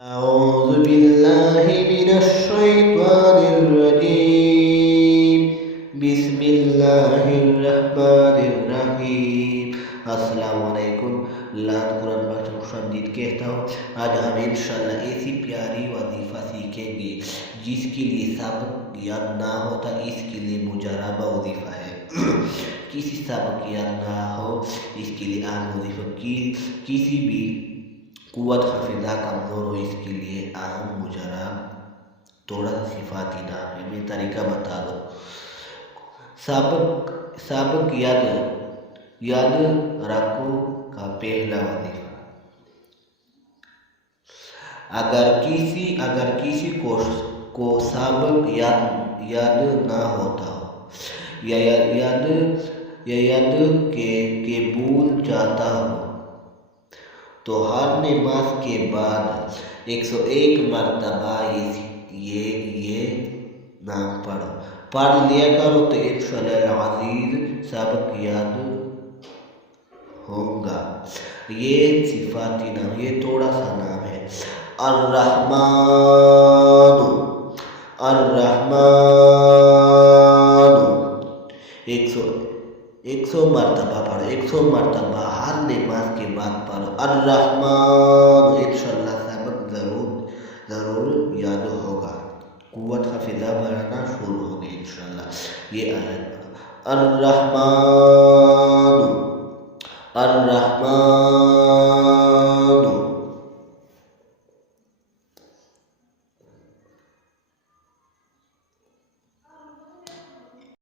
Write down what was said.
أعوذ بالله من الشيطان الرجيم بسم الله الرحمن الرحیم۔ السلام علیکم۔ لات قرآن بخش مشدد کہتا ہوں، آج ہم انشاءاللہ ایسی پیاری وظیفہ سیکھیں گے جس کے لیے سبق یاد نہ ہوتا، اس کے لیے مجربہ وظیفہ ہے۔ کسی سبق یاد نہ ہو اس کے لیے اہم وظیفہ، کسی بھی قوت حافظہ کمزور ہو اس کے لیے اہم مجرب تھوڑا سا صفاتی نام ہے۔ میں طریقہ بتا دو۔ سبق یاد رکھو کا پہلا وظیفہ، اگر کسی کو سبق یاد نہ ہوتا ہو یا یاد کے بھول جاتا ہو تو ہر نماز کے بعد 101 مرتبہ یہ نام پڑھ لیا کرو تو انشاءاللہ العزیز سبق یاد ہوگا۔ یہ صفاتی نام، یہ تھوڑا سا نام ہے۔ الرحمن 100 مرتبہ پڑھو، 100 مرتبہ ہر نماز کے بعد پڑھو الرحمن، انشاءاللہ سبق ضرور یاد ہوگا، قوت حافظہ بڑھنا شروع ہوگی انشاءاللہ۔ یہ آیت پڑھو، الرحمن